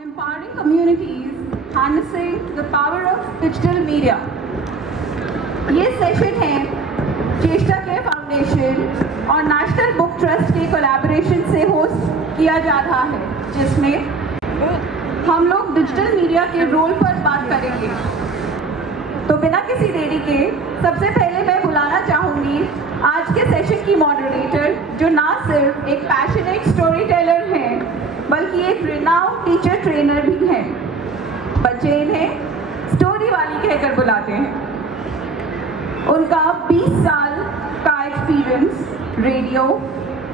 empowering communities, harnessing the power of digital media. ये session है चेष्टा के फाउंडेशन और नेशनल बुक ट्रस्ट के कोलैबोरेशन से होस्ट किया जा रहा है, जिसमें हम लोग डिजिटल मीडिया के रोल पर बात करेंगे। तो बिना किसी देरी के सबसे पहले मैं बुलाना चाहूँगी आज के सेशन की मॉडरेटर, जो ना सिर्फ एक पैशनेट स्टोरी टेलर हैं, बल्कि एक रिनाउंड टीचर ट्रेनर भी हैं। बच्चे इन्हें स्टोरी वाली कहकर बुलाते हैं। उनका 20 साल का एक्सपीरियंस रेडियो,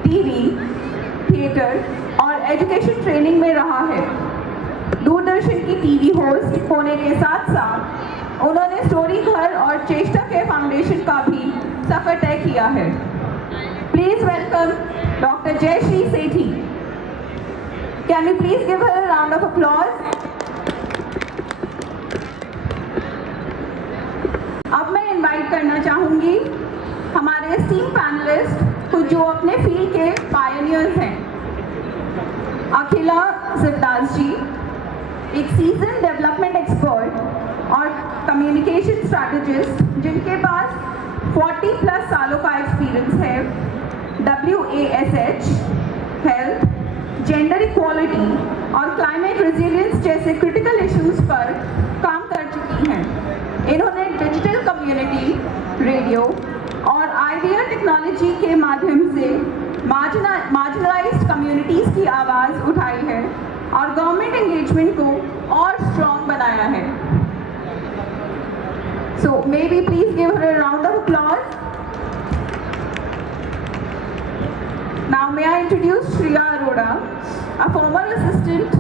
टीवी, थिएटर और एजुकेशन ट्रेनिंग में रहा है। दूरदर्शन की टीवी होस्ट होने के साथ साथ उन्होंने स्टोरी घर और चेष्टा के फाउंडेशन का भी सफर तय किया है। Please welcome doctor Jayashree Sethi. Can you please give her a round of applause. अब मैं इनवाइट करना चाहूंगी हमारे एस्टीम पैनलिस्ट को, जो अपने फील्ड के पायनियर्स हैं। अखिला सिरदास जी, एक सीजन डेवलपमेंट एक्सपर्ट और कम्युनिकेशन स्ट्रैटेजिस्ट, जिनके पास 40+ सालों का एक्सपीरियंस है। WASH, हेल्थ, जेंडर इक्वालिटी और क्लाइमेट रेजिलियंस जैसे क्रिटिकल इश्यूज पर काम कर चुकी हैं। इन्होंने डिजिटल कम्युनिटी, रेडियो और आइडिया टेक्नोलॉजी के माध्यम से मार्जिनलाइज्ड कम्युनिटीज़ की आवाज़ उठाई है और गवर्नमेंट एंगेजमेंट को और स्ट्रॉन्ग बनाया है। So maybe please give her a round of applause. Now may I introduce Shriya Arora, a former assistant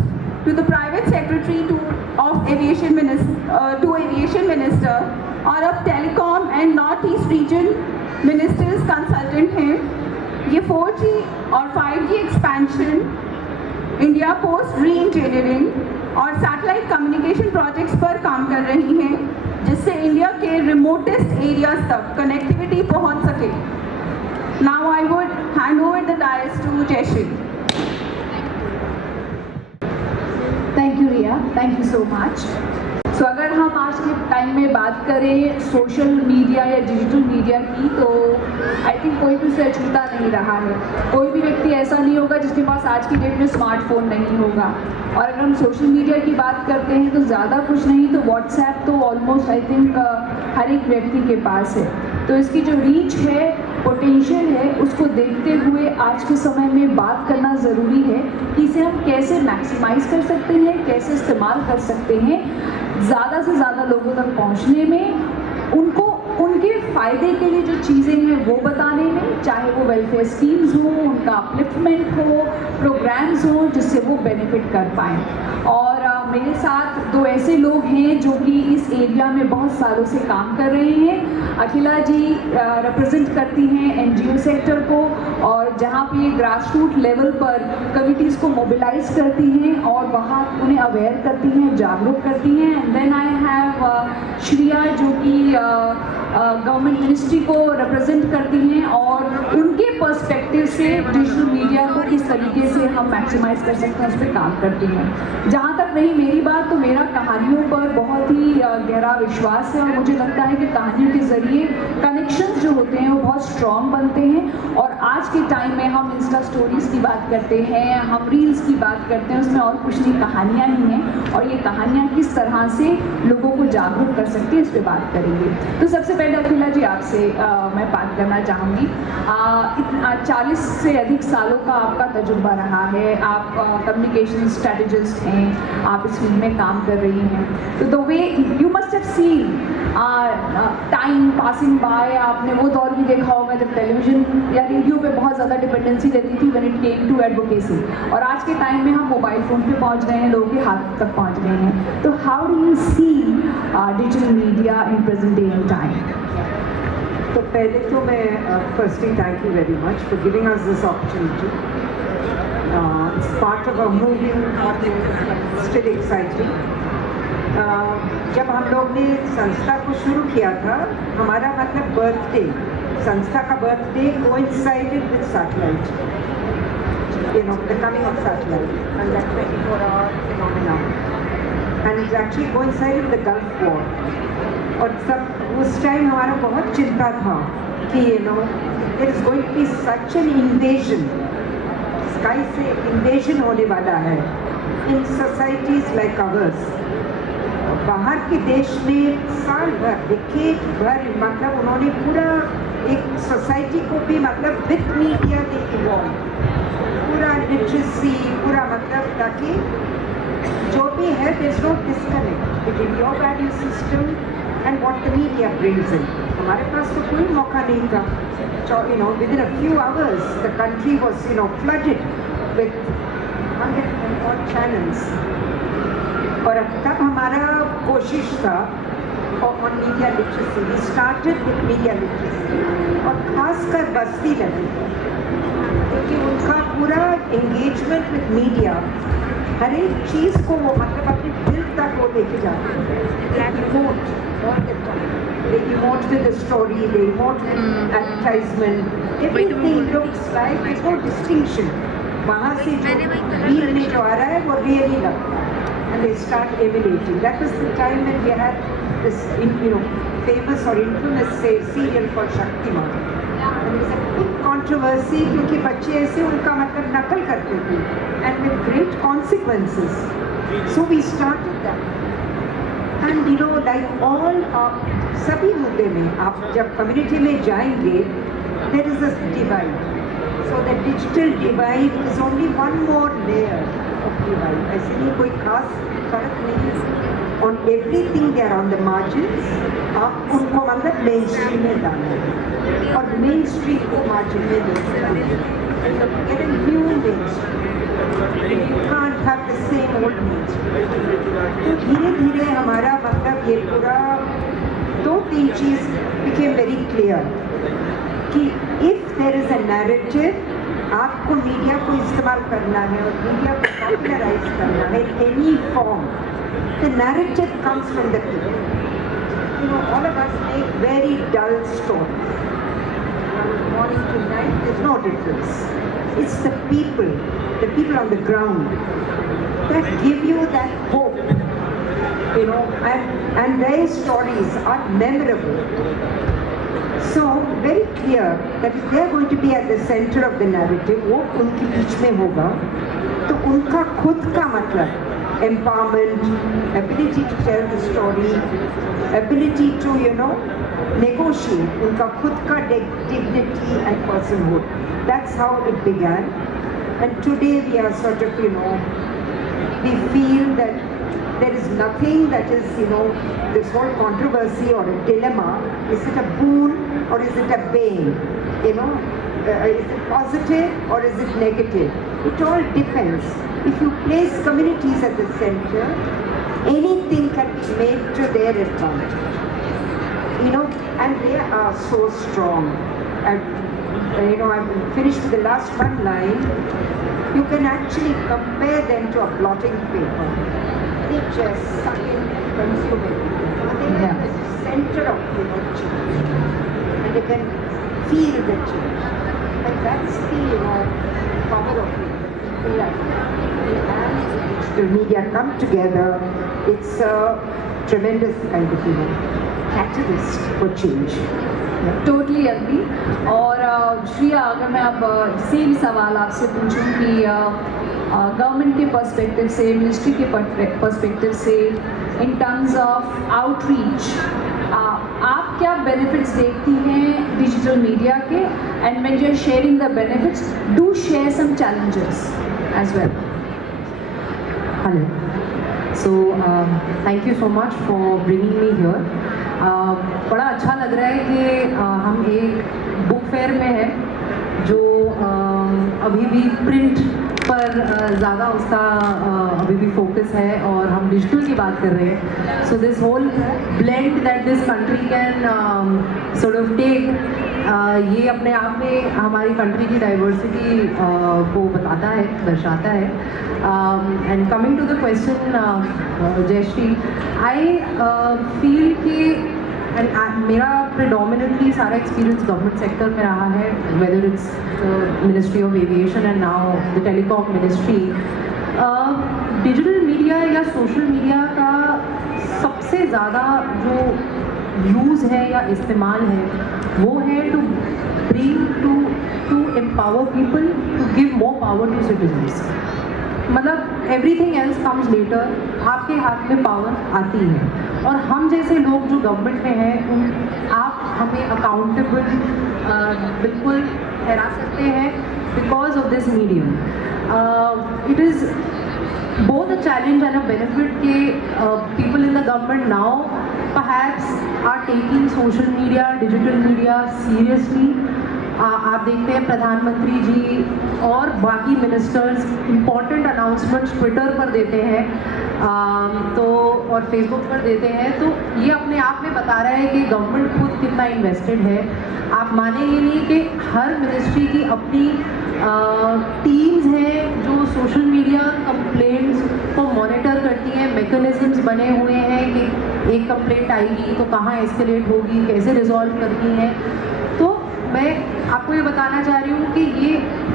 to the private secretary of aviation minister और अब telecom and north east region ministers consultant हैं। ये 4G और 5G expansion, India post री engineering और satellite communication projects पर काम कर रही हैं, जिससे इंडिया के रिमोटेस्ट एरियाज तक कनेक्टिविटी पहुंच सके। Now I would hand over the dais to Jayashree. Thank you Riya, thank you so much. So अगर हम आज के टाइम में बात करें सोशल मीडिया या डिजिटल मीडिया की, तो आई थिंक कोई भी उसे अछूता नहीं रहा है। कोई भी व्यक्ति ऐसा नहीं होगा जिसके पास आज की डेट में स्मार्टफोन नहीं होगा। और अगर हम सोशल मीडिया की बात करते हैं तो ज़्यादा कुछ नहीं तो व्हाट्सएप तो ऑलमोस्ट आई थिंक हर एक व्यक्ति के पास है। तो इसकी जो रीच है, पोटेंशियल है, उसको देखते हुए आज के समय में बात करना ज़रूरी है कि इसे हम कैसे मैक्सिमाइज़ कर सकते हैं, कैसे इस्तेमाल कर सकते हैं ज़्यादा से ज़्यादा लोगों तक पहुंचने में, उनको उनके फ़ायदे के लिए जो चीज़ें हैं वो बताने में, चाहे वो वेलफेयर स्कीम्स हो, उनका अपलिफ्टमेंट हो, प्रोग्राम्स हो, जिससे वो बेनिफिट कर पाएँ। और मेरे साथ 2 ऐसे लोग हैं जो कि इस एरिया में बहुत सालों से काम कर रहे हैं। अखिला जी रिप्रेजेंट करती हैं NGO सेक्टर को, और जहाँ पे ये ग्रास रूट लेवल पर कमिटीज़ को मोबिलाइज करती हैं और वहाँ उन्हें अवेयर करती हैं, जागरूक करती हैं। And then I have Shriya, जो कि गवर्नमेंट मिनिस्ट्री को रिप्रेजेंट करती हैं, और उनके पर्सपेक्टिव से डिजिटल मीडिया को किस तरीके से हम मैक्सिमाइज कर सकते हैं उस पर काम करती हैं। जहाँ तक रही मेरी बात, तो मेरा कहानियों पर बहुत ही गहरा विश्वास है, और मुझे लगता है कि कहानियों के ज़रिए कनेक्शंस जो होते हैं वो बहुत स्ट्रॉन्ग बनते हैं। और आज के टाइम में हम इंस्टा स्टोरीज़ की बात करते हैं, हम रील्स की बात करते हैं, उसमें और कुछ नहीं, कहानियाँ ही हैं। और ये कहानियाँ किस तरह से लोगों को जागरूक कर सकती है, इस पर बात करेंगे। तो सबसे पहले अखिला जी आपसे मैं बात करना चाहूँगी। 40 से अधिक सालों का आपका तजुर्बा रहा है, आप कम्युनिकेशन स्ट्रैटेजिस्ट हैं, आप इस फील्ड में काम कर रही हैं। तो the way you must have seen time passing by, आपने वो दौर भी देखा होगा जब टेलीविज़न या रेडियो पे बहुत ज़्यादा डिपेंडेंसी रहती थी when it came to advocacy, और आज के टाइम में हम मोबाइल फ़ोन पे पहुंच गए हैं, लोगों के हाथ तक पहुंच गए हैं। तो how do you see digital media in present day and time? तो पहले तो मैं firstly thank you very much for giving us this opportunity. It's part of a moving still exciting. जब हम लोग ने संस्था को शुरू किया था, हमारा मतलब बर्थडे, संस्था का birthday coincided with satellite. the coming of satellite and that 24-hour phenomenon. And it's actually coincided with the Gulf War. और सब उस टाइम हमारा बहुत चिंता था कि there is going to be such an invasion, sky से invasion होने वाला है in societies like ours. बाहर के देश में साल भर डिकेड भर मतलब उन्होंने पूरा एक सोसाइटी को भी मतलब विथ मीडिया दे इवॉल्व, पूरा लिटरेसी पूरा मतलब ताकि जो भी है there is no disconnect between your value system and what the media brings in. हमारे पास तो कोई मौका नहीं था. within a few hours the country was flooded with 100 odd channels. और तब हमारा कोशिश था on media literacy. We started with media literacy और खासकर बस्ती लेवल क्योंकि उनका पूरा एंगेजमेंट विद मीडिया हर एक चीज़ को वो मतलब अपने दिल तक वो लेके जाते हैं. They emote with the story, they emote with advertisement. Everything looks like there's no distinction. वहाँ से जो रील में जो आ रहा है वो रियली लगता है. And they start emulating. That was the time when we had this, famous or infamous serial called Shaktiman. And there was a big controversy क्योंकि बच्चे ऐसे उनका मतलब नकल करते थे, and with great consequences. So we started that. And like all सभी मुद्दे में आप जब कम्युनिटी में जाएंगे, there is a divide. So the digital divide is only one more layer of divide. ऐसे नहीं कोई खास फर्क नहीं है. On everything they are on the margins. आप उनको मतलब मेन स्ट्रीम में डालना है और मेन स्ट्रीम को मार्जिन में डालना है. Get a new mainstream. You can't have the same old mainstream. तो धीरे धीरे हमारा मतलब ये पूरा 2-3 चीज़ became very clear कि if there is a narrative, आपको मीडिया को इस्तेमाल करना है और मीडिया को पॉपुलराइज करना है any form. The narrative comes from the people. All of us make very dull stories. Morning to night there is no difference. It's the people on the ground that give you that hope, and their stories are memorable. So very clear that if they are going to be at the center of the narrative, वो उनके बीच में होगा तो उनका खुद का मतलब empowerment, ability to tell the story, ability to negotiate, उनका खुद का dignity and personhood. That's how it began. And today we are sort of we feel that there is nothing that is this whole controversy or a dilemma. Is it a boon or is it a bane? Is it positive or is it negative? It all depends. If you place communities at the center, anything can be made to their advantage. And they are so strong. And I'm finished with the last one line. You can actually compare them to a blotting paper. They just suck in and consume it. They are the center of change. And they can feel the change. And that's the power of it. And digital media come together. It's a tremendous kind of catalyst for change. Totally agree. और श्रिया, अगर मैं अब same सवाल आपसे पूछूं कि government के perspective से, मिनिस्ट्री के पर्सपेक्टिव से, इन टर्म्स ऑफ आउटरीच, आप क्या बेनिफिट्स देखती हैं डिजिटल मीडिया के? And when you are sharing the benefits, do share some challenges as well. Hello. So thank you so much for bringing me here. बड़ा अच्छा लग रहा है कि हम एक बुक फेयर में है जो अभी भी प्रिंट पर ज़्यादा उसका अभी भी फोकस है और हम डिजिटल की बात कर रहे हैं. So this whole blend that this country can sort of take, ये अपने आप में हमारी कंट्री की डाइवर्सिटी को बताता है, दर्शाता है. And coming to the question Jayashree, I feel कि मेरा प्रिडोमिनेटली सारा एक्सपीरियंस गवर्नमेंट सेक्टर में रहा है, whether it's ministry of aviation and now the telecom ministry. Digital media या सोशल मीडिया का सबसे ज़्यादा जो यूज़ है या इस्तेमाल है वो है to bring to empower people, to give more power to citizens. मतलब एवरीथिंग एल्स कम्स लेटर, आपके हाथ में पावर आती है और हम जैसे लोग जो गवर्नमेंट में हैं आप हमें अकाउंटेबल बिल्कुल ठहरा सकते हैं because of this medium. It is both a challenge and a benefit कि people in the government now perhaps are taking social media, digital media seriously। आप देखते हैं प्रधानमंत्री जी और बाकी मिनिस्टर्स इम्पॉर्टेंट अनाउंसमेंट्स ट्विटर पर देते हैं तो और फेसबुक पर देते हैं, तो ये अपने आप में बता रहा है कि गवर्नमेंट खुद कितना इन्वेस्टेड है। आप मानेंगे नहीं कि हर मिनिस्ट्री की अपनी टीम्स हैं जो सोशल मीडिया कंप्लेंट्स को मॉनिटर करती हैं, मैकेनिज्म्स बने हुए हैं कि एक कंप्लेंट आएगी तो कहाँ एस्केलेट होगी, कैसे रिजॉल्व करनी है। तो मैं आपको ये बताना चाह रही हूँ कि ये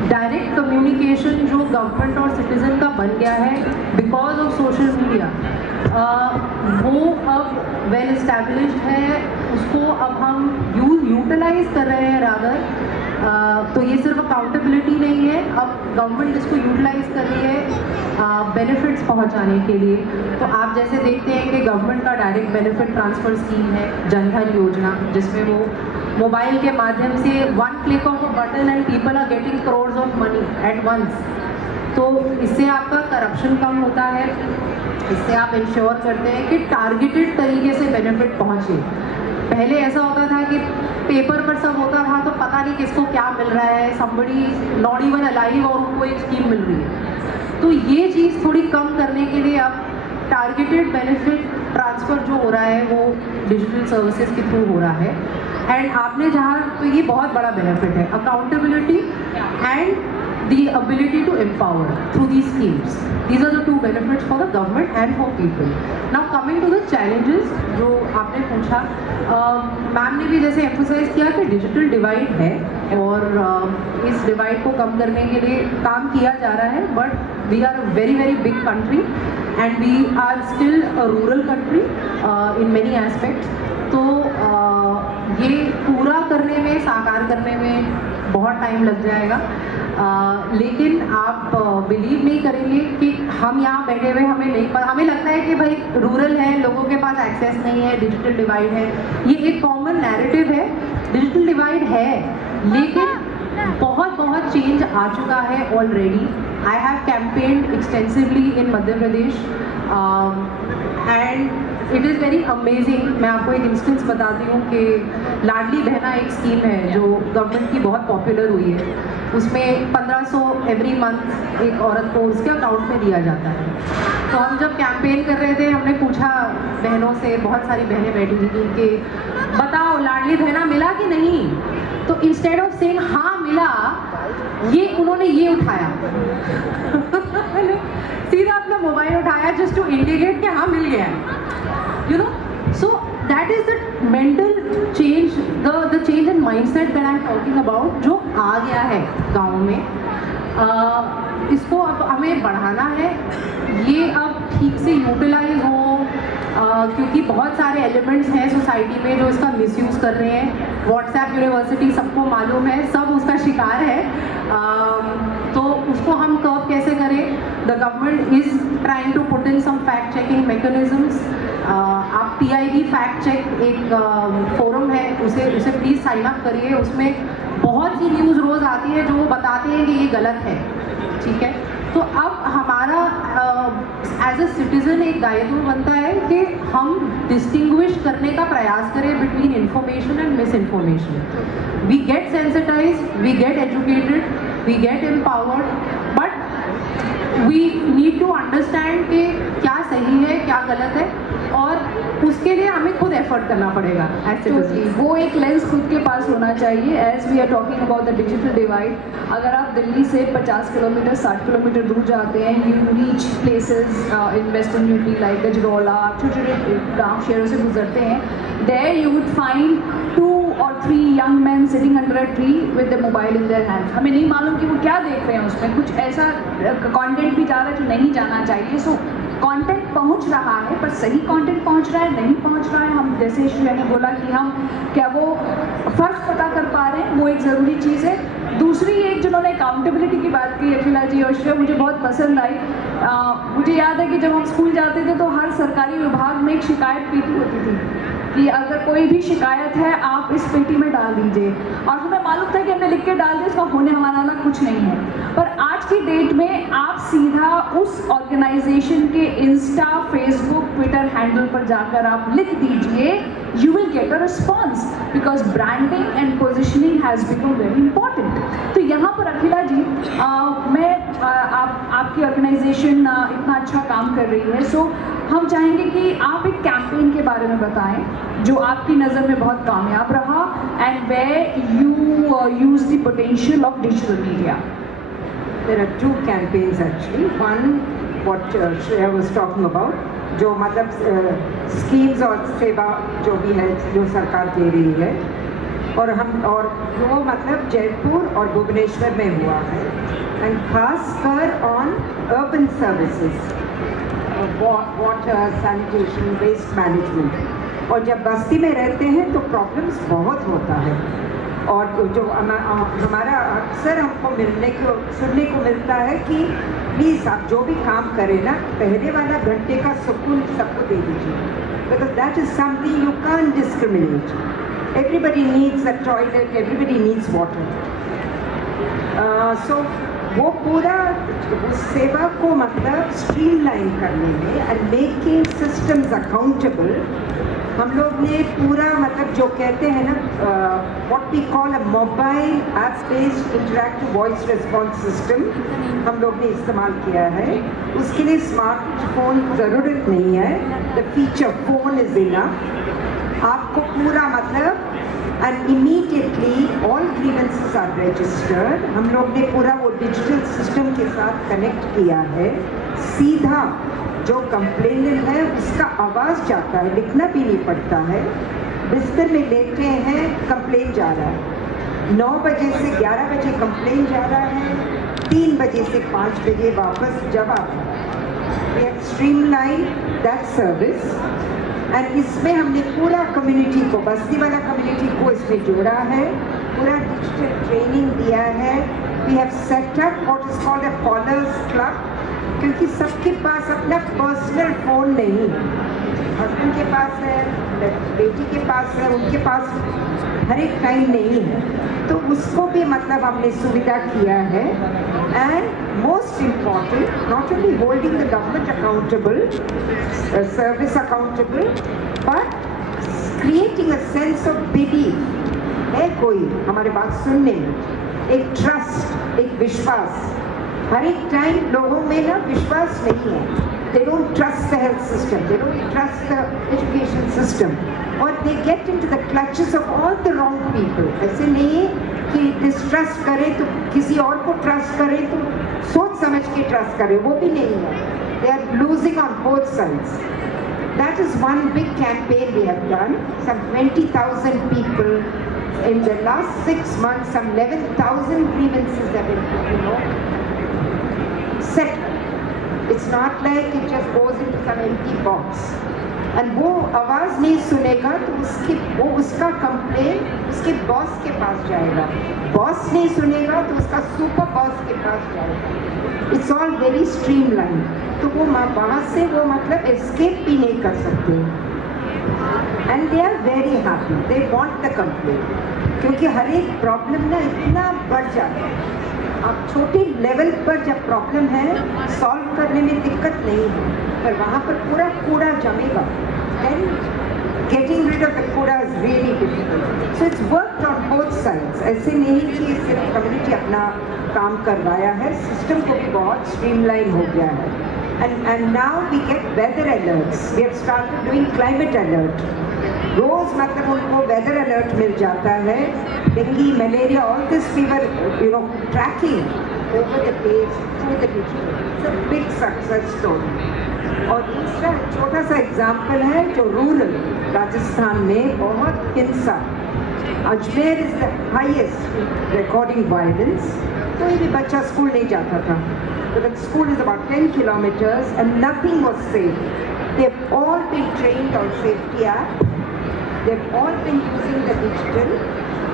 डायरेक्ट कम्युनिकेशन जो गवर्नमेंट और सिटीज़न का बन गया है बिकॉज ऑफ सोशल मीडिया, वो अब वेल इस्टेब्लिश्ड है, उसको अब हम यूटिलाइज कर रहे हैं रादर। तो ये सिर्फ अकाउंटेबिलिटी नहीं है, अब गवर्नमेंट इसको यूटिलाइज कर रही है बेनिफिट्स पहुंचाने के लिए। तो आप जैसे देखते हैं कि गवर्नमेंट का डायरेक्ट बेनिफिट ट्रांसफ़र स्कीम है जनधन योजना, जिसमें वो मोबाइल के माध्यम से 1 click of a button and people are getting crores of money at once. तो इससे आपका करप्शन कम होता है, इससे आप इंश्योर करते हैं कि टारगेटेड तरीके से बेनिफिट पहुँचे। पहले ऐसा होता था कि पेपर पर सब होता था तो पता नहीं किसको क्या मिल रहा है, somebody नॉट इवन अलाइव और उनको एक स्कीम मिल रही है। तो ये चीज़ थोड़ी कम करने के लिए अब टारगेटेड बेनिफिट ट्रांसफ़र जो हो रहा है वो डिजिटल सर्विसेज के थ्रू हो रहा है। एंड आपने जहाँ, तो ये बहुत बड़ा बेनिफिट है, accountability and the ability to empower through these schemes. These are the two benefits for the government and for people. Now coming to the challenges जो आपने पूछा, मैम ने भी जैसे एम्फोसाइज किया कि डिजिटल डिवाइड है और इस डिवाइड को कम करने के लिए काम किया जा रहा है, but we are a very very big country and we are still a rural country in many aspects. तो ये पूरा करने में, साकार करने में बहुत टाइम लग जाएगा। लेकिन आप बिलीव नहीं करेंगे कि हम यहाँ बैठे हुए हमें नहीं पता, हमें लगता है कि भाई रूरल है, लोगों के पास एक्सेस नहीं है, डिजिटल डिवाइड है। ये एक कॉमन नैरेटिव है, डिजिटल डिवाइड है, लेकिन बहुत बहुत चेंज आ चुका है already. I have campaigned extensively in Madhya Pradesh and it is very amazing. मैं आपको एक इंस्टेंस बताती हूँ कि लाडली बहना एक स्कीम है जो गवर्नमेंट की बहुत पॉपुलर हुई है। उसमें 1500 एवरी मंथ एक औरत को उसके अकाउंट में दिया जाता है। तो हम जब कैंपेन कर रहे थे, हमने पूछा बहनों से, बहुत सारी बहनें बैठी थी कि बताओ लाडली बहना मिला कि नहीं। तो इंस्टेड ऑफ सेइंग हाँ मिला, ये उन्होंने ये उठाया सीधा अपना मोबाइल उठाया जस्ट टू इंडिकेट कि हाँ मिल गया है, you know। So that is the mental change, the change in mindset that I am talking about, जो आ गया है गाँव में। इसको अब हमें बढ़ाना है, ये अब ठीक से यूटिलाइज हो, क्योंकि बहुत सारे एलिमेंट्स हैं सोसाइटी में जो इसका मिसयूज़ कर रहे हैं। व्हाट्सएप यूनिवर्सिटी सबको मालूम है, सब उसका शिकार है। तो उसको हम कर्व कैसे करें? The government is trying to put in some fact checking mechanisms. आप PIB फैक्ट चेक एक फोरम है, उसे प्लीज़ साइन अप करिए। उसमें बहुत सी न्यूज़ रोज़ आती है जो वो बताते हैं कि ये गलत है, ठीक है। तो अब हमारा एज अ सिटीज़न एक दायित्व बनता है कि हम डिस्टिंग्विश करने का प्रयास करें between information and misinformation. We get sensitise, we get educated, we get empowered, but we need to understand कि क्या सही है क्या गलत है, और उसके लिए हमें खुद एफर्ट करना पड़ेगा एज ए Totally. वो एक लेंस खुद के पास होना चाहिए. As we are talking about the digital divide, अगर आप दिल्ली से 50 किलोमीटर 60 किलोमीटर दूर जाते हैं, you reach places in western UP like Gajraula, छोटे छोटे गाँव शहरों से गुजरते हैं, there you would find 2 or 3 young men sitting under a tree with their mobile in their hands. हमें नहीं मालूम कि वो क्या देख रहे हैं उसमें, कुछ ऐसा कंटेंट भी जा रहा है जो नहीं जाना चाहिए. सो कंटेंट पहुंच रहा है, पर सही कंटेंट पहुंच रहा है नहीं पहुंच रहा है, हम जैसे श्रेया ने बोला कि हम क्या वो फ़र्क पता कर पा रहे हैं, वो एक ज़रूरी चीज़ है. दूसरी एक जिन्होंने अकाउंटेबिलिटी की बात की अखिला जी और श्रेया, मुझे बहुत पसंद आई. मुझे याद है कि जब हम स्कूल जाते थे तो हर सरकारी विभाग में एक शिकायत पेटी होती थी कि अगर कोई भी शिकायत है आप इस पेटी में डाल दीजिए, और हमें मालूम था कि हमने लिख के डाल दिया, इसका होने वाला कुछ नहीं है. पर आज की डेट में आप सीधा उस ऑर्गेनाइजेशन के इंस्टा, फेसबुक, ट्विटर हैंडल पर जाकर आप लिख दीजिए, you will get a response, because branding and positioning has become very important. तो यहाँ पर अखिला जी, मैं आपकी ऑर्गेनाइजेशन इतना अच्छा काम कर रही है, सो हम चाहेंगे कि आप एक कैंपेन के बारे में बताएं जो आपकी नज़र में बहुत कामयाब रहा, and where you use the potential of digital media. There are 2 campaigns actually. One, what Shreya was talking about, जो मतलब स्कीम्स और सेवा जो भी है जो सरकार दे रही है, और वो मतलब जयपुर और भुवनेश्वर में हुआ है, एंड खासकर on urban services, water, sanitation, waste management. और जब बस्ती में रहते हैं तो प्रॉब्लम्स बहुत होता है, और जो हमारा अक्सर हमको सुनने को मिलता है कि प्लीज़ आप जो भी काम करें ना, पहले वाला घंटे का सुकून सबको दे दीजिए, because that is something you can't discriminate. Everybody needs a toilet, everybody needs water. So वो पूरा उस सेवा को मतलब स्ट्रीमलाइन करने में एंड मेकिंग सिस्टम्स अकाउंटेबल, हम लोग ने पूरा मतलब जो कहते हैं ना, what we call a mobile app based interactive voice response system हम लोग ने इस्तेमाल किया है. उसके लिए स्मार्टफोन ज़रूरत नहीं है, the feature phone is enough. आपको पूरा मतलब and immediately all grievances are registered. हम लोग ने पूरा वो डिजिटल सिस्टम के साथ कनेक्ट किया है. सीधा जो कंप्लेनेंट है उसका आवाज़ जाता है, लिखना भी नहीं पड़ता है. बिस्तर में लेटे हैं, कंप्लेन जा रहा है, 9 बजे से 11 बजे कंप्लेन जा रहा है, 3 बजे से 5 बजे वापस जवाब. We have streamline that service, and इसमें हमने पूरा कम्युनिटी को, बस्ती वाला कम्युनिटी को इसमें जोड़ा है, पूरा डिजिटल ट्रेनिंग दिया है. We have set up what is called a callers club, क्योंकि सबके पास अपना पर्सनल फ़ोन नहीं है. हस्बैंड के पास है, बेटी के पास है, उनके पास हर एक टाइम नहीं है, तो उसको भी मतलब हमने सुविधा किया है. And most important, not only holding the government accountable, service accountable, but creating a sense of belief है कोई हमारे बात सुनने में, एक ट्रस्ट, एक विश्वास. हर एक टाइम लोगों में ना विश्वास नहीं है. They don't trust the health system, they don't trust the education system, और they get into the clutches of all the wrong people. ऐसे नहीं कि distrust करें तो किसी और को trust करें तो सोच समझ के trust करें, वो भी नहीं है. They are losing on both sides. That is one big campaign we have done. Some 20,000 people in the last 6 months, some 11,000 grievances have been, set. It's not like it just goes into some empty box. And वो आवाज़ नहीं सुनेगा तो वो उसका complain उसके boss के पास जाएगा. बॉस नहीं सुनेगा तो उसका सुपर बॉस के पास जाएगा. It's all very streamlined. तो वो वहाँ से वो मतलब escape भी नहीं कर सकते. And they are very happy. They want the complaint. क्योंकि हर एक प्रॉब्लम ना इतना बढ़ जाता है. आप छोटे लेवल पर जब प्रॉब्लम है सॉल्व करने में दिक्कत नहीं है, पर वहाँ पर पूरा कूड़ा जमेगा. getting rid of the kura is really difficult. So it's worked on both sides. ऐसे नहीं कि सिर्फ कम्युनिटी अपना काम करवाया है, सिस्टम को भी बहुत स्ट्रीमलाइन हो गया है. And now we get weather alerts. We have started doing climate alert. रोज मतलब उनको weather alert मिल जाता है. Dengue, malaria, all this we were tracking over the days through the digital. It's a big success story. और दूसरा छोटा सा example है जो रूरल राजस्थान में बहुत हिंसा. Ajmer is the highest recording violence. कोई भी बच्चा स्कूल नहीं जाता था. But the school is about 10 kilometers and nothing was safe. They've all been trained on safety app. They've all been using the digital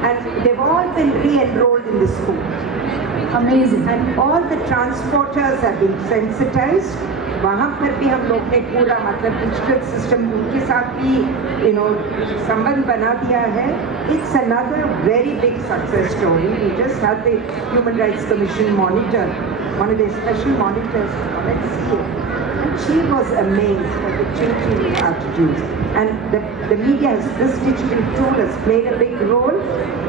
and they've all been re-enrolled in the school. Amazing. And all the transporters have been sensitized. वहाँ पर भी हम लोग ने पूरा मतलब digital system उनके साथ भी संबंध बना दिया है. It's another very big success story. We just had the Human Rights Commission monitor, one of the special monitors, let's see it. And she was amazed at the changing attitudes. And the media has, this digital tool has played a big role.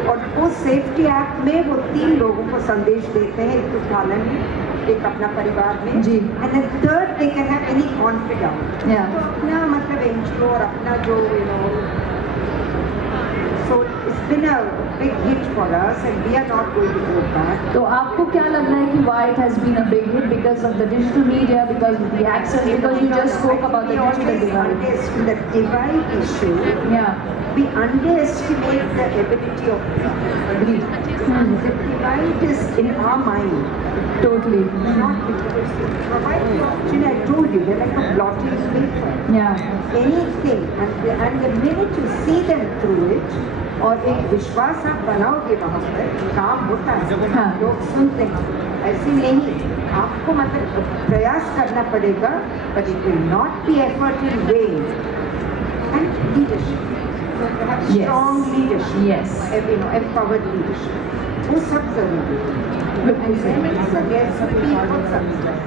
और वो safety app में वो 3 लोगों को संदेश देते हैं, एक तो थाना में, एक अपना परिवार में जी. and then third they can have any confidant. Yeah. तो अपना मतलब NGO और अपना जो so it's been a big hit for us and we are not going to go back. तो आपको क्या लग रहा है कि why it has been a big hit? Because of the digital media, because of the access, because you just spoke about the digital divide. The divide issue. Yeah. We underestimate the ability of people. The divide is in our mind. Totally. Not because provide the option. I told you they're like a blotting paper. Yeah. Anything and the minute you see them through it और एक विश्वास आप बनाओगे वहाँ पर काम होता है. हाँ. लोग सुनते हैं. ऐसे नहीं, आपको मतलब प्रयास करना पड़ेगा, but it will not be effort in vain. And leadership. Have Yes. strong leadership. Yes. Empowered leadership. वो सब जरूरी है. बिल्कुल सही. It's a recipe for success.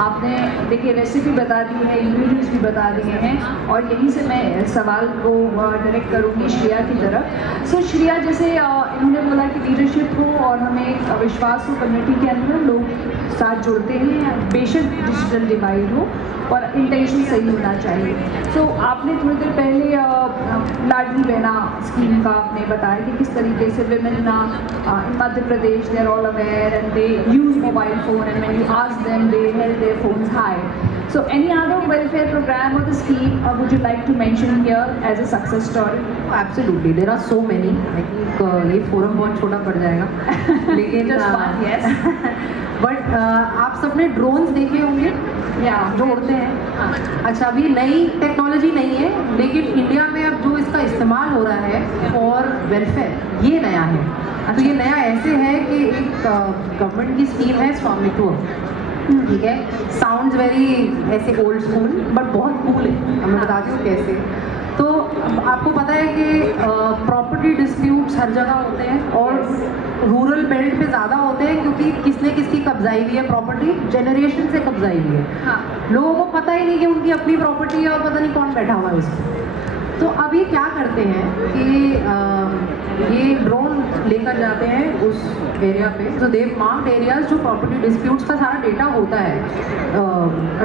आपने देखिए रेसिपी बता दी है, इंग्रेडिएंट्स भी बता दिए हैं और यहीं से मैं सवाल को डायरेक्ट करूँगी श्रेया की तरफ. सो श्रेया, जैसे इन्होंने बोला कि लीडरशिप हो और हमें एक विश्वास हो कम्युनिटी के अंदर, लोग साथ जुड़ते हैं, बेशक डिजिटल डिवाइड हो और इंटेंशन सही होना चाहिए. सो आपने थोड़ी देर पहले लाडली बहना स्कीम का आपने बताया कि किस तरीके से women in Madhya Pradesh they are all aware and they use mobile phone and when you ask them they held their phones high. So any other welfare program or the scheme would you like to mention here as a success story? Absolutely, there are so many. I think ये forum बहुत छोटा पड़ जाएगा. लेकिन Just one, yes. But आप सबने drones देखे होंगे जो उड़ते हैं. अच्छा, अभी नई टेक्नोलॉजी नहीं है, लेकिन इंडिया में अब जो इसका इस्तेमाल हो रहा है और वेलफेयर, ये नया है. तो ये नया ऐसे है कि एक गवर्नमेंट की स्कीम है स्वामित्व. ठीक है, साउंड्स वेरी ऐसे ओल्ड स्कूल बट बहुत कूल है. मैं बताती हूँ कैसे. तो आपको पता है कि प्रॉपर्टी डिस्प्यूट्स हर जगह होते हैं और रूरल बेल्ट पे ज़्यादा होते हैं क्योंकि किसने किसकी कब्जाई हुई है प्रॉपर्टी, जनरेशन से कब्जाई हुई है. हाँ. लोगों को पता ही नहीं कि उनकी अपनी प्रॉपर्टी है और पता नहीं कौन बैठा हुआ है उस पर. तो अब ये क्या करते हैं कि ये ड्रोन लेकर जाते हैं उस एरिया पे. तो देव मार्क्ड एरियाज जो प्रॉपर्टी डिस्प्यूट्स का सारा डेटा होता है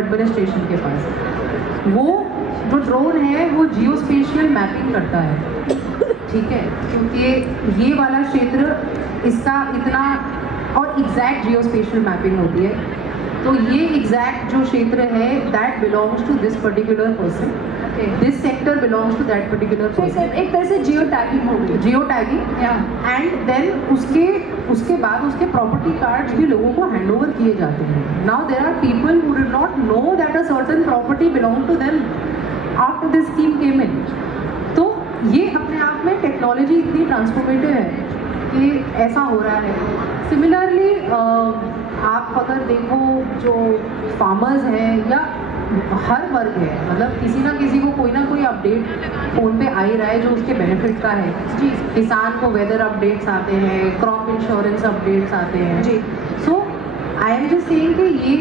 एडमिनिस्ट्रेशन के पास, वो जो ड्रोन है वो जियो स्पेशियल मैपिंग करता है. ठीक है, क्योंकि ये वाला क्षेत्र इसका इतना और एग्जैक्ट जियो स्पेशियल मैपिंग होती है. तो ये एग्जैक्ट जो क्षेत्र है that belongs to this particular person, this sector belongs to that particular person. एक तरह से जियो टैगिंग होगी. Geo tagging. एंड देन उसके बाद उसके प्रॉपर्टी कार्ड्स भी लोगों को हैंड ओवर किए जाते हैं. Now there are people who did not know that a certain property belong to them after this scheme came in. तो ये अपने आप में टेक्नोलॉजी इतनी ट्रांसफॉर्मेटिव है कि ऐसा हो रहा है. सिमिलरली आप अगर देखो जो फार्मर्स हैं या हर वर्ग है, मतलब किसी ना किसी को कोई ना कोई अपडेट फ़ोन पे आ ही रहा है जो उसके बेनिफिट का है. जी, किसान को वेदर अपडेट्स आते हैं, क्रॉप इंश्योरेंस अपडेट्स आते हैं. जी. So I am just saying कि ये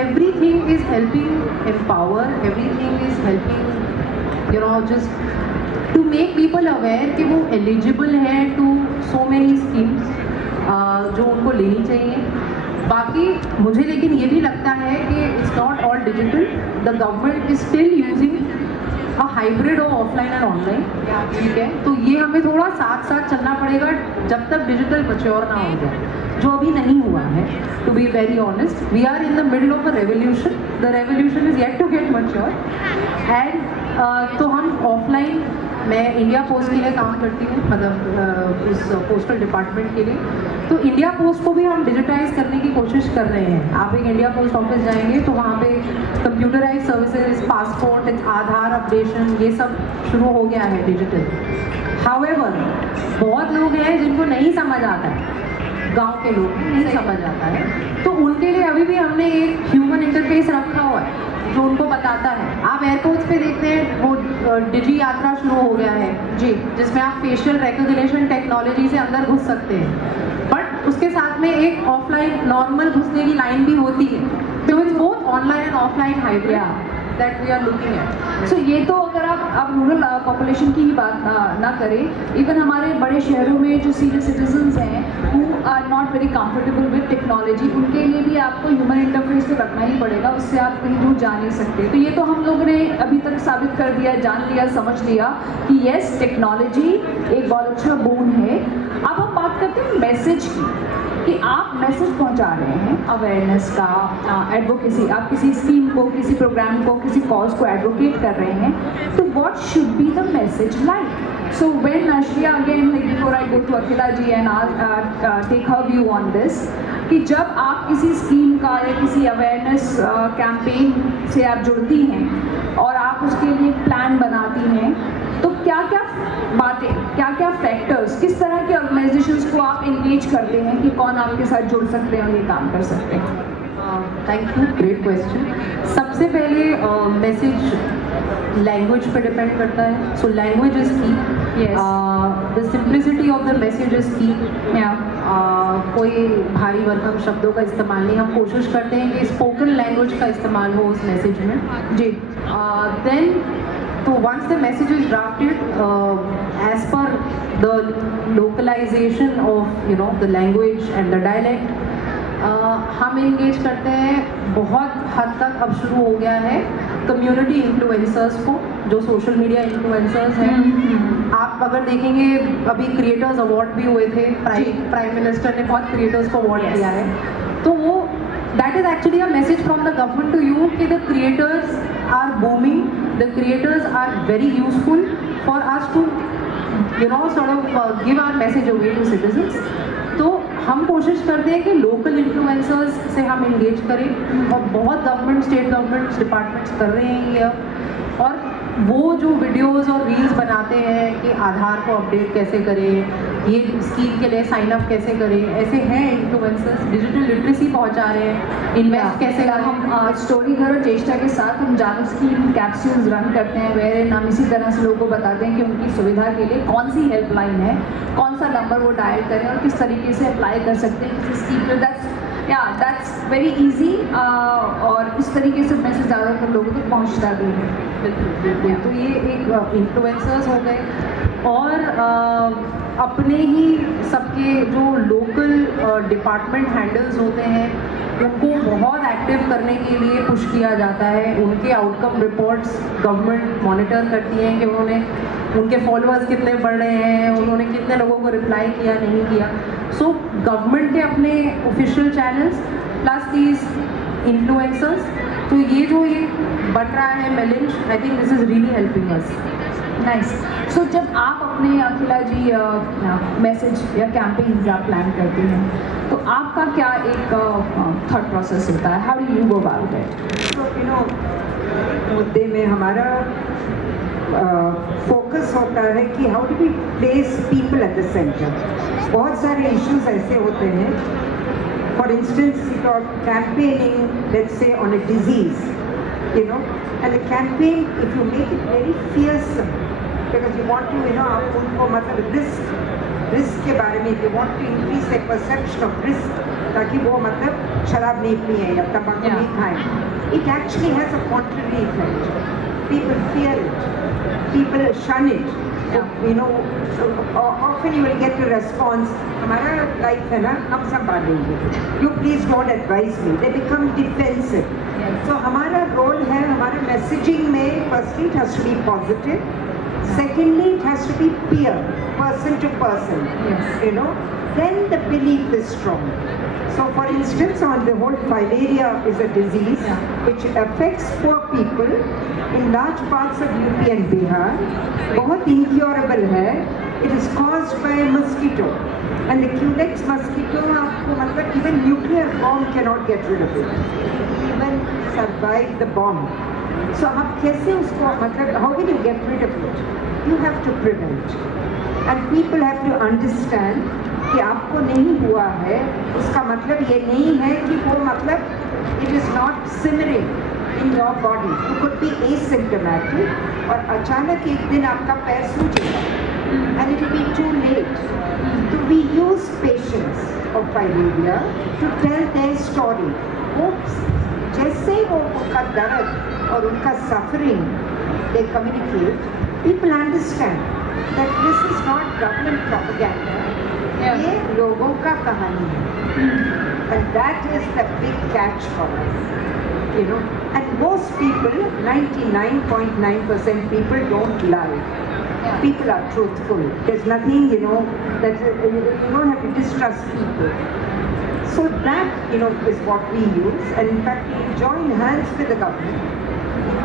everything is helping empower, everything is helping you know just to make people aware कि वो एलिजिबल है टू सो मैनी स्कीम्स जो उनको लेनी चाहिए. बाकी मुझे लेकिन ये भी लगता है कि it's not all digital. The government is still using a hybrid of offline and online. ठीक है, तो ये हमें थोड़ा साथ साथ चलना पड़ेगा जब तक डिजिटल मैच्योर ना हो जाए, जो अभी नहीं हुआ है. To be very honest, we are in the middle of a revolution. The revolution is yet to get mature. And तो हम ऑफलाइन, मैं इंडिया पोस्ट के लिए काम करती हूँ, मतलब उस पोस्टल डिपार्टमेंट के लिए. तो इंडिया पोस्ट को भी हम डिजिटाइज करने की कोशिश कर रहे हैं. आप एक इंडिया पोस्ट ऑफिस जाएंगे तो वहाँ पे कंप्यूटराइज सर्विसेज, पासपोर्ट, आधार अपडेशन, ये सब शुरू हो गया है डिजिटल. हाउएवर बहुत लोग हैं जिनको नहीं समझ आता है, गांव के लोग नहीं समझ आता है, तो उनके लिए अभी भी हमने एक ह्यूमन इंटरफेस रखा हुआ है जो उनको बताता है. आप एयरपोर्ट्स पे देखते हैं वो डिजी यात्रा शुरू हो गया है जी, जिसमें आप फेशियल रिकॉग्निशन टेक्नोलॉजी से अंदर घुस सकते हैं, बट उसके साथ में एक ऑफलाइन नॉर्मल घुसने की लाइन भी होती है. तो it's both online and offline hybrid that we are looking at. So ये तो अगर आप रूरल पॉपुलेशन की ही बात ना करें, इवन हमारे बड़े शहरों में जो सीनियर सिटीजन्स हैं who are not very comfortable with technology, उनके लिए भी आपको ह्यूमन इंटरफेस तो रखना ही पड़ेगा, उससे आप कहीं दूर जा नहीं सकते. तो ये तो हम लोगों ने अभी तक साबित कर दिया, जान लिया, समझ लिया कि येस, टेक्नोलॉजी एक बहुत अच्छा बोन है. अब हम बात करते हैं मैसेज की, कि आप मैसेज पहुंचा रहे हैं अवेयरनेस का, एडवोकेसी, आप किसी स्कीम को, किसी प्रोग्राम को, किसी कॉज को एडवोकेट कर रहे हैं, तो what should be the message like? So when Shriya, again, like before I go to Akhila ji and take her view on this, कि जब आप किसी स्कीम का या किसी अवेयरनेस कैंपेन से आप जुड़ती हैं और आप उसके लिए प्लान बनाती हैं, तो क्या क्या बातें, क्या क्या फैक्टर्स, किस तरह के ऑर्गेनाइजेशंस को आप इंगेज करते हैं कि कौन आपके साथ जुड़ सकते हैं और ये काम कर सकते हैं? Thank you, great question. सबसे पहले मैसेज लैंग्वेज पे डिपेंड करता है. सो लैंग्वेज इज की. Yes. The simplicity of the message is की. कोई भारी भरकम शब्दों का इस्तेमाल नहीं. हम कोशिश करते हैं कि स्पोकन लैंग्वेज का इस्तेमाल हो उस मैसेज में जी. देन तो once the message is drafted as per the localisation of the language and the dialect, हम इंगेज करते हैं. बहुत हद तक अब शुरू हो गया है कम्युनिटी इन्फ्लुएंसर्स को, जो सोशल मीडिया इन्फ्लुएंसर्स हैं. आप अगर देखेंगे अभी क्रिएटर्स अवार्ड भी हुए थे, प्राइम मिनिस्टर ने बहुत क्रिएटर्स को अवार्ड दिया है. तो वो that is actually a message from the government to you कि the creators are booming, the creators are very useful for us to sort of give our message away to citizens. तो हम कोशिश करते हैं कि लोकल इन्फ्लुएंसर्स से हम engage करें, और बहुत गवर्नमेंट, स्टेट गवर्नमेंट डिपार्टमेंट्स कर रहे हैं ये. और वो जो वीडियोस और रील्स बनाते हैं कि आधार को अपडेट कैसे करें, ये स्कीम के लिए साइन अप कैसे करें, ऐसे हैं इन्फ्लुएंसर्स. डिजिटल लिटरेसी पहुंचा रहे हैं, इन्वेस्ट कैसे करें. हम स्टोरी घर और चेष्टा के साथ हम जानो स्कीम कैप्सूल्स रन करते हैं, वेर हम इसी तरह से लोगों को बताते हैं कि उनकी सुविधा के लिए कौन सी हेल्पलाइन है, कौन सा नंबर वो डायल करें और किस तरीके से अप्लाई कर सकते हैं किसी स्कीम पर. That's very easy. और इस तरीके से मैसेज ज़्यादातर लोगों तक पहुँचता भी है. बिल्कुल. तो ये एक इन्फ्लुएंसर्स हो गए. और अपने ही सबके जो लोकल डिपार्टमेंट हैंडल्स होते हैं उनको बहुत एक्टिव करने के लिए पुश किया जाता है. उनके आउटकम रिपोर्ट्स गवर्नमेंट मॉनिटर करती हैं कि उनके फॉलोअर्स कितने बढ़ रहे हैं, उन्होंने कितने लोगों को रिप्लाई किया, नहीं किया. सो गवर्नमेंट के अपने official channels plus these influencers, तो ये जो ये बढ़ रहा है मैलेंज, I think this is really helping us. Nice. So जब आप अपने अखिला जी मैसेज या कैंपेन्स आप प्लान करती हैं, तो आपका क्या एक थॉट प्रोसेस होता है? How do you go about it? तो मुद्दे में हमारा फोकस होता है कि how do we place people at the centre. बहुत सारे इश्यूज ऐसे होते हैं, for instance campaigning let's say on a disease, and the campaign, if you make it very fearsome, because you want to, आप उनको मतलब रिस्क के बारे में, you want to increase the perception of risk, ताकि वो मतलब शराब नहीं पिए या तंबाकू नहीं खाएं. It actually has a contrary effect. people fear it, people shun it. You know, often you will get a response, हमारा life है ना, हम संभालेंगे. You please don't advise me. They become defensive. So हमारा role है, हमारा messaging में firstly it has to be positive. Secondly, it has to be peer, person to person. You know, then the belief is strong. So, for instance, on the whole, filaria is a disease which affects poor people in large parts of UP and Bihar. बहुत incurable है. It is caused by a mosquito, and the Culex mosquito, आपको मतलब even nuclear bomb cannot get rid of it. Even survive the bomb. So, आप कैसे उसको मतलब how will you get rid of it? You have to prevent, and people have to understand कि आपको नहीं हुआ है उसका मतलब ये नहीं है कि वो मतलब it is not simmering in your body. You could be asymptomatic और अचानक एक दिन आपका पैर सूजेगा and it will be too late. So we use patients of filaria to tell their story. वो जैसे वो उनका दर्द और उनका suffering they communicate, people understand that this is not government propaganda. ये लोगों का कहानी है, and that is the big catch for us, you know. And most people, 99.9% people don't lie. People are truthful. There's nothing, you know, that you don't have to distrust people. So that, you know, is what we use, and in fact we join hands with the government,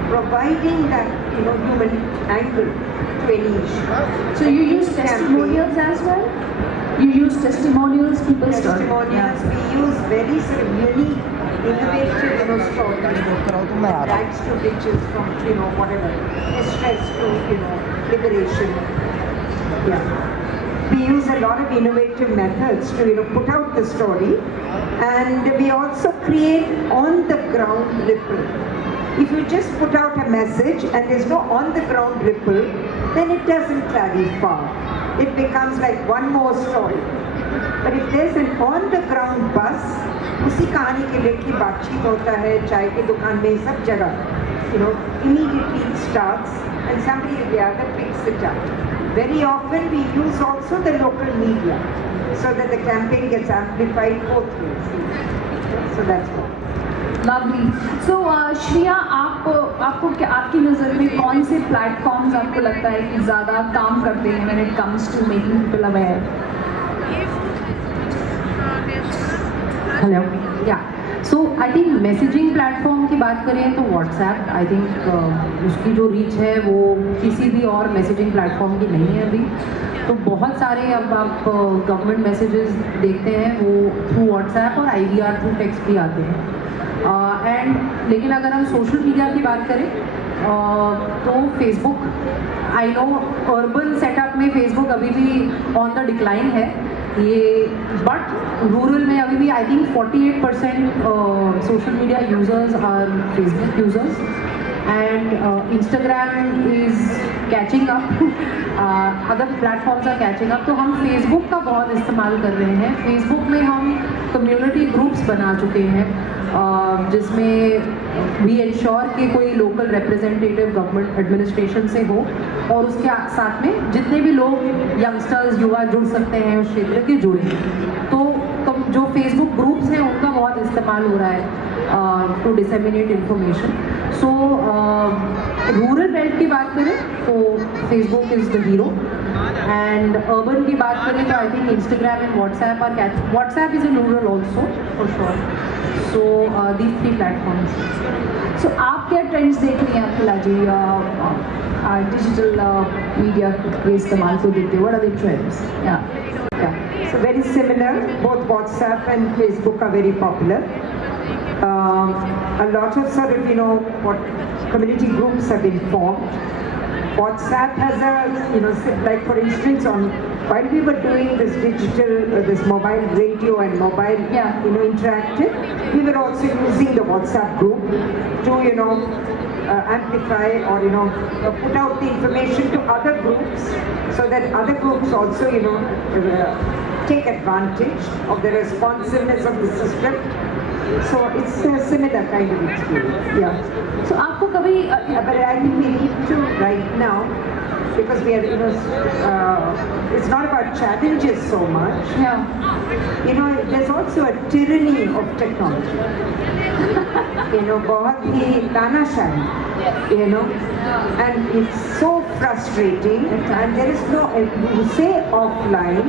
providing that, you know, human angle to any issue. So you use testimonials as well? You use testimonials, people's stories. Testimonials, we use very sort of unique, innovative, you know, stories. Rags to riches, from, you know, whatever, distress to, you know, liberation. Yeah. We use a lot of innovative methods to, you know, put out the story, and we also create on the ground ripple. If you just put out a message and there's no on the ground ripple, then it doesn't carry far. It becomes like one more story. But if there's an on the ground buzz, उसी कहानी के लेके बातचीत होता है चाय की दुकान में सब जगह, you know, immediately it starts and somebody or the other picks it up. Very often we use also the local media so that the campaign gets amplified both ways. So that's what. Lovely. So Shriya, आपको क्या, आपकी नज़र में कौन से platforms आपको लगता है कि ज़्यादा काम करते हैं when it comes to making people aware? Hello, या so I think messaging platform की बात करें तो व्हाट्सएप, आई थिंक उसकी जो रीच है वो किसी भी और मैसेजिंग प्लेटफॉर्म की नहीं है अभी. तो बहुत सारे अब आप गवर्नमेंट मैसेजेस देखते हैं वो थ्रू व्हाट्सएप और IVR थ्रू टेक्स्ट भी आते हैं. एंड लेकिन अगर हम सोशल मीडिया की बात करें तो Facebook, I know urban setup में फेसबुक अभी भी ऑन द डिक्लाइन है ये, बट रूरल में अभी भी I think 48% social media users are Facebook users, and Instagram is catching up, other platforms are catching up. तो हम फेसबुक का बहुत इस्तेमाल कर रहे हैं. फेसबुक में हम कम्युनिटी ग्रुप्स बना चुके हैं जिसमें वी इंश्योर कि कोई लोकल रिप्रेजेंटेटिव गवर्नमेंट एडमिनिस्ट्रेशन से हो और उसके साथ में जितने भी लोग यंगस्टर्स युवा जुड़ सकते हैं उस क्षेत्र के जुड़े. तो जो फेसबुक ग्रुप्स हैं उनका बहुत इस्तेमाल हो रहा है to disseminate information. So rural belt की बात करें तो Facebook is the hero, and urban की बात करें तो I think Instagram and WhatsApp are WhatsApp is in rural also for sure. So these 3 platforms. So आप क्या ट्रेंड्स देख रही हैं अब्दुल्ला जी डिजिटल मीडिया के इस्तेमाल को देखते हैं? What are the trends? So very similar, both WhatsApp and Facebook are very popular. A lot of sort of, you know, what community groups have been formed. WhatsApp has a, you know, like for instance while we were doing this digital, this mobile radio and mobile, you know, interactive, we were also using the WhatsApp group to, you know, amplify or, you know, put out the information to other groups so that other groups also, you know, take advantage of the responsiveness of the system. So it's a similar kind of experience. Yeah. So आपको कभी But I think we need to right now, because we are, it's not about challenges so much. There's also a tyranny of technology. बहुत ही तानाशाही. And it's so frustrating. And there is no, you say offline.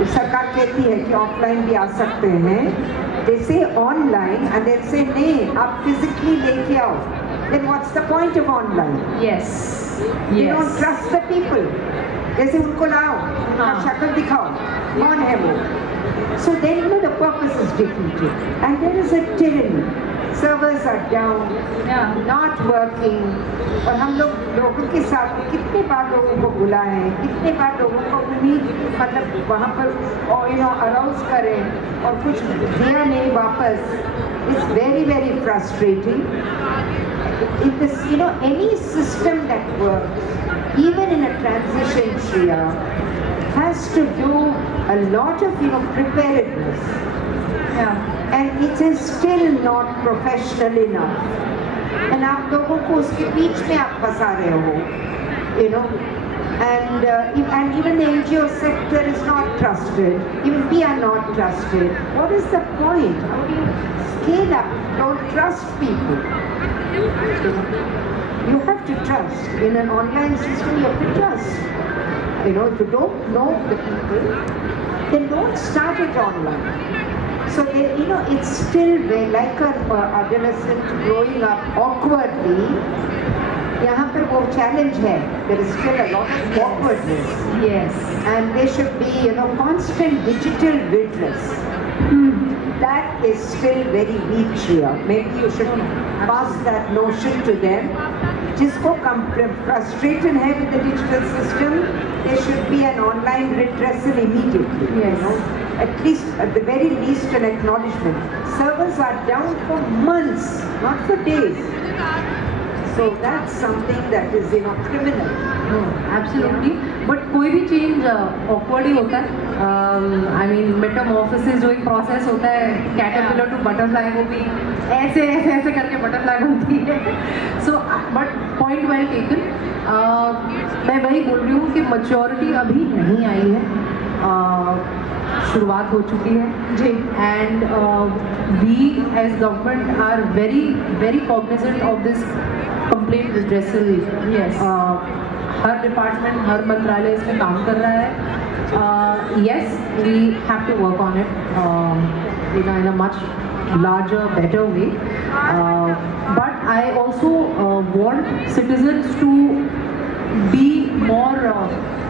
सरकार कहती है कि offline भी आ सकते हैं. They say online and they say नहीं आप physically लेके आओ. Then what's the point of online? Yes. You don't trust the people. जैसे उनको लाओ, उनका शक्ल दिखाओ, कौन है वो? So then the purpose is defeated. And there is a tyranny. Servers are down, not working. और हम लोगों के साथ कितने बार लोगों को बुलाएं, कितने बार लोगों को उम्मीद मतलब वहाँ पर अराउज करें और कुछ दिया नहीं वापस. It's very very frustrating. If this, any system that works, even in a transition, Shreya, has to do a lot of preparedness. And it is still not professional enough. And आप लोगों को उसके बीच में आप फंसा रहे हो, and even the NGO sector is not trusted. Even we are not trusted. What is the point? How do you scale up? Don't trust people. You have to trust. In an online system, you have to trust. If you don't know the people, then don't start it online. So it's still like an adolescent growing up awkwardly. यहाँ पर वो challenge है. There is still a lot of awkwardness. Yes. And there should be constant digital witness. That is still very weak here. Maybe you should pass that notion to them. जिसको frustrated है with the digital system, there should be an online redressal immediately. Yes. At least, at the very least, an acknowledgement. Servers are down for months, not for days. So that's something that is, criminal. Absolutely. But कोई भी change awkward ही होता है. I mean Metamorphosis जो एक process होता है caterpillar to butterfly, वो भी ऐसे ऐसे ऐसे करके बटरफ्लाई बनती है. So but point well taken. मैं वही बोल रही हूँ कि मैच्योरिटी अभी नहीं आई है. शुरुआत हो चुकी है जी. And we as government are very very cognizant of this complaint redressal. हर डिपार्टमेंट, हर मंत्रालय इसमें काम कर रहा है. Yes, we have to work on it in a much larger, better way. But I also want citizens to be more,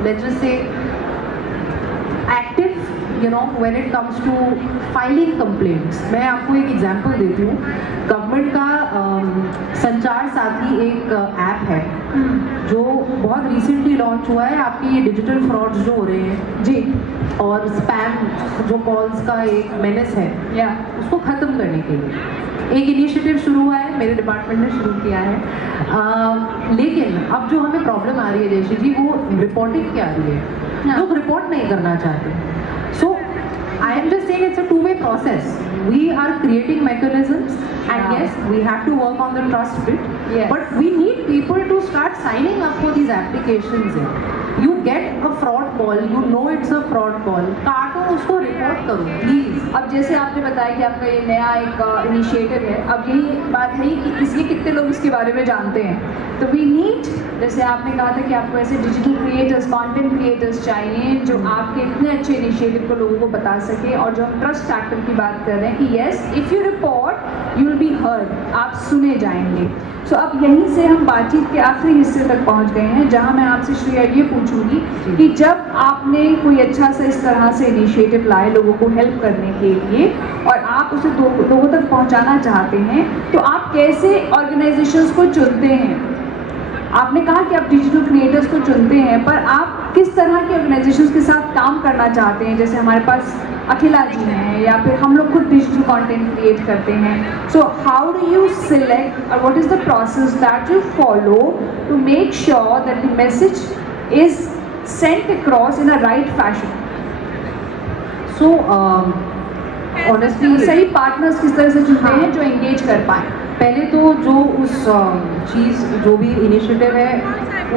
let's just say, active, when it comes to filing complaints. मैं आपको एक example देती हूँ. Government का संचार साथी एक app है जो बहुत रिसेंटली लॉन्च हुआ है. आपके ये डिजिटल फ्रॉड्स जो हो रहे हैं जी, और स्पैम जो कॉल्स का एक मेनेस है, उसको ख़त्म करने के लिए एक इनिशिएटिव शुरू हुआ है. मेरे डिपार्टमेंट ने शुरू किया है. लेकिन अब जो हमें प्रॉब्लम आ रही है जैसे जी, वो रिपोर्टिंग की आ रही है. लोग रिपोर्ट नहीं करना चाहते. सो I am just saying it's a two-way process. We are creating mechanisms, and yes, we have to work on the trust bit. Yes. But we need people to start signing up for these applications. You get a fraud call, you know it's a fraud call. काटो उसको, report करो please. अब जैसे आपने बताया कि आपका ये नया एक इनिशिएटिव है, अब यही बात है कि इसके कितने लोग इसके बारे में जानते हैं. तो वी नीड, जैसे आपने कहा था कि आपको ऐसे डिजिटल क्रिएटर्स, कंटेंट क्रिएटर्स चाहिए जो आपके इतने अच्छे इनिशिएटिव को लोगों को बता सके. और जो हम ट्रस्ट फैक्टर की बात कर रहे हैं कि yes, if you report you will be heard, आप सुने जाएंगे. सो अब यहीं से हम बातचीत के आखिरी हिस्से तक पहुंच गए हैं, जहां मैं आपसे श्रेया ये पूछूंगी कि जब आपने कोई अच्छा सा इस तरह से इनिशिएटिव लाए लोगों को हेल्प करने के लिए और आप उसे लोगों तक पहुंचाना चाहते हैं, तो आप कैसे ऑर्गेनाइजेशंस को चुनते हैं? आपने कहा कि आप डिजिटल क्रिएटर्स को चुनते हैं, पर आप किस तरह के ऑर्गेनाइजेशंस के साथ काम करना चाहते हैं? जैसे हमारे पास अखिला जी हैं, या फिर हम लोग खुद डिजिटल कंटेंट क्रिएट करते हैं. So how do you select, और what is the process that you follow to make sure that the message is sent across in a right fashion? So honestly सही पार्टनर्स किस तरह से चुनते हैं जो एंगेज कर पाए? पहले तो जो उस चीज़ जो भी इनिशिएटिव है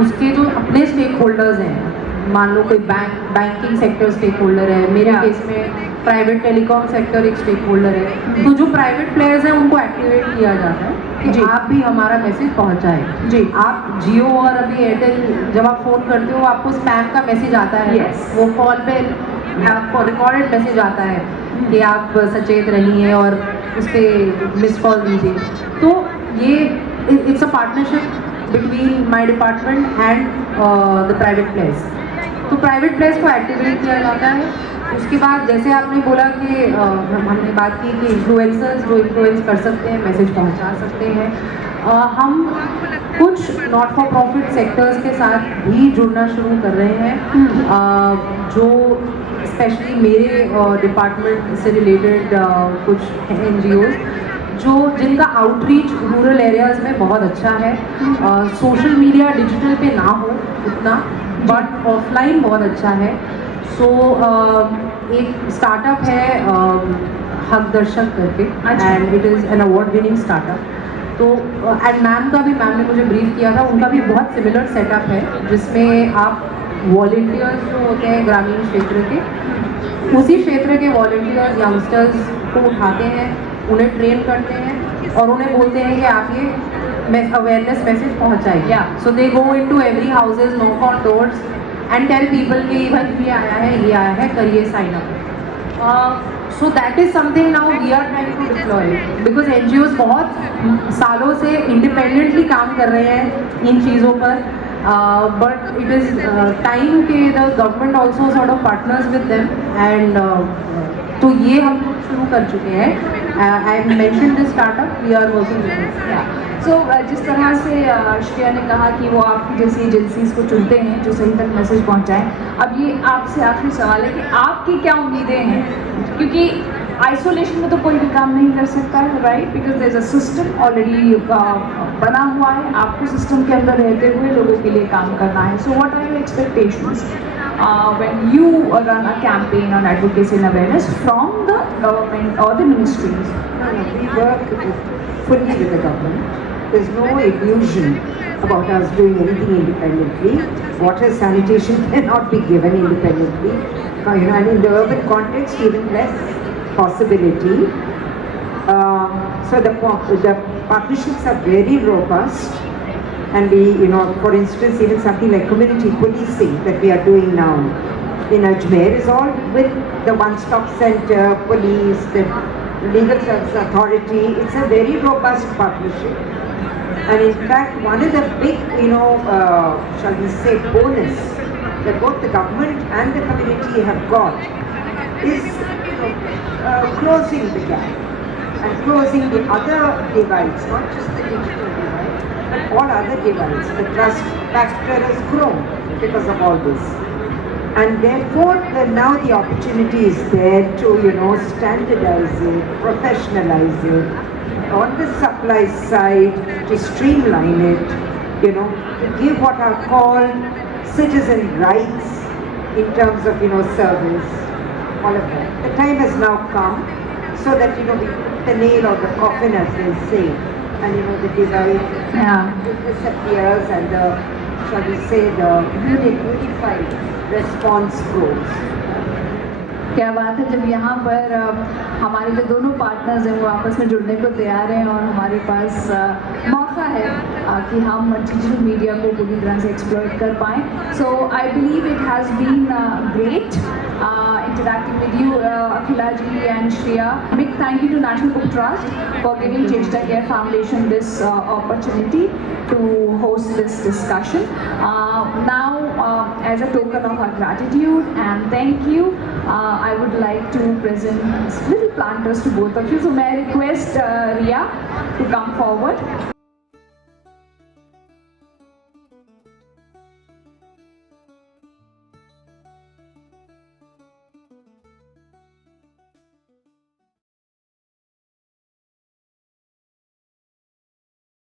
उसके जो अपने स्टेक होल्डर्स हैं, मान लो कोई बैंकिंग सेक्टर स्टेक होल्डर है, मेरे केस में प्राइवेट टेलीकॉम सेक्टर एक स्टेक होल्डर है, तो जो प्राइवेट प्लेयर्स हैं उनको एक्टिवेट किया जाता है कि आप भी हमारा मैसेज पहुंचाएं। जी। आप जियो और अभी एयरटेल जब आप फ़ोन करते हो आपको स्पैम का मैसेज आता है। Yes. वो कॉल पे आपको रिकॉर्डेड मैसेज आता है कि आप सचेत रहिए और उस पर मिस कॉल दीजिए। तो ये it's a partnership between my department and the private players. तो प्राइवेट प्लेयर्स को एक्टिवेट किया जाता है। उसके बाद जैसे आपने बोला कि हमने बात की कि इन्फ्लुएंसर्स जो इन्फ्लुएंस कर सकते हैं, मैसेज पहुंचा सकते हैं। हम कुछ नॉट फॉर प्रॉफिट सेक्टर्स के साथ भी जुड़ना शुरू कर रहे हैं, जो स्पेशली मेरे डिपार्टमेंट से रिलेटेड कुछ NGOs जो जिनका आउटरीच रूरल एरियाज़ में बहुत अच्छा है। सोशल मीडिया डिजिटल पे ना हो उतना, बट ऑफलाइन बहुत अच्छा है। सो एक स्टार्टअप है हक दर्शक करके, and it is an award winning startup. तो एंड मैम का भी, मैम ने मुझे ब्रीफ किया था, उनका भी बहुत सिमिलर सेटअप है जिसमें आप वॉलेंटियर्स जो होते हैं ग्रामीण क्षेत्र के, उसी क्षेत्र के वॉलेंटियर्स यंगस्टर्स को उठाते हैं, उन्हें ट्रेन करते हैं और उन्हें बोलते हैं कि आप ये अवेयरनेस मैसेज पहुँचाइए। So they go into every houses, knock on doors and tell people कि भाई ये आया है, करिए sign up. So that is something now we are trying to deploy, because NGOs बहुत सालों से इंडिपेंडेंटली काम कर रहे हैं इन चीज़ों पर, बट इट इज़ टाइम के the government also sort of partners with them, and तो ये हम लोग शुरू कर चुके हैं। I mention this startup, we are working with this. So जिस तरह से श्रेया ने कहा कि वो आपकी जैसी एजेंसीज़ को चुनते हैं जो सही तक मैसेज पहुंचाएं, अब ये आपसे आखिरी सवाल है कि आपकी क्या उम्मीदें हैं? क्योंकि आइसोलेशन में तो कोई भी काम नहीं कर सकता है, right? Because there is a system already बना हुआ है, आपको सिस्टम के अंदर रहते हुए लोगों के लिए काम करना है। So what are your expectations when you run a campaign on advocacy and awareness from the government or the ministries? We work fully with the government. There's no illusion about us doing anything independently. Water sanitation cannot be given independently. And in the urban context, even less possibility. So the partnerships are very robust. And we, for instance, even something like community policing that we are doing now in Ajmer is all with the one-stop center, police, the legal service authority. It's a very robust partnership. And in fact, one of the big, shall we say, bonus that both the government and the community have got is closing the gap and closing the other divides, not just the digital divide, but all other divides. The trust factor has grown because of all this. And therefore, now the opportunity is there to, standardize it, professionalize it, on the supply side, to streamline it, to give what are called citizen rights in terms of, service, all of that. The time has now come so that, we put the nail on the coffin, as they say, and, the divide disappears and the, shall we say, the unified response grows. क्या बात है जब यहाँ पर हमारे जो दोनों partners हैं वो आपस में जुड़ने को तैयार हैं और हमारे पास मौका है कि हम डिजिटल मीडिया को पूरी तरह से एक्सप्लॉइट कर पाएँ. So I believe it has been great interacting with you, Akhila ji and Shreya. Big thank you to National Book Trust for giving Cheshta Care Foundation this opportunity to host this discussion. Now, as a token of our gratitude and thank you, I would like to present little planters to both of you. So may I request Ria to come forward.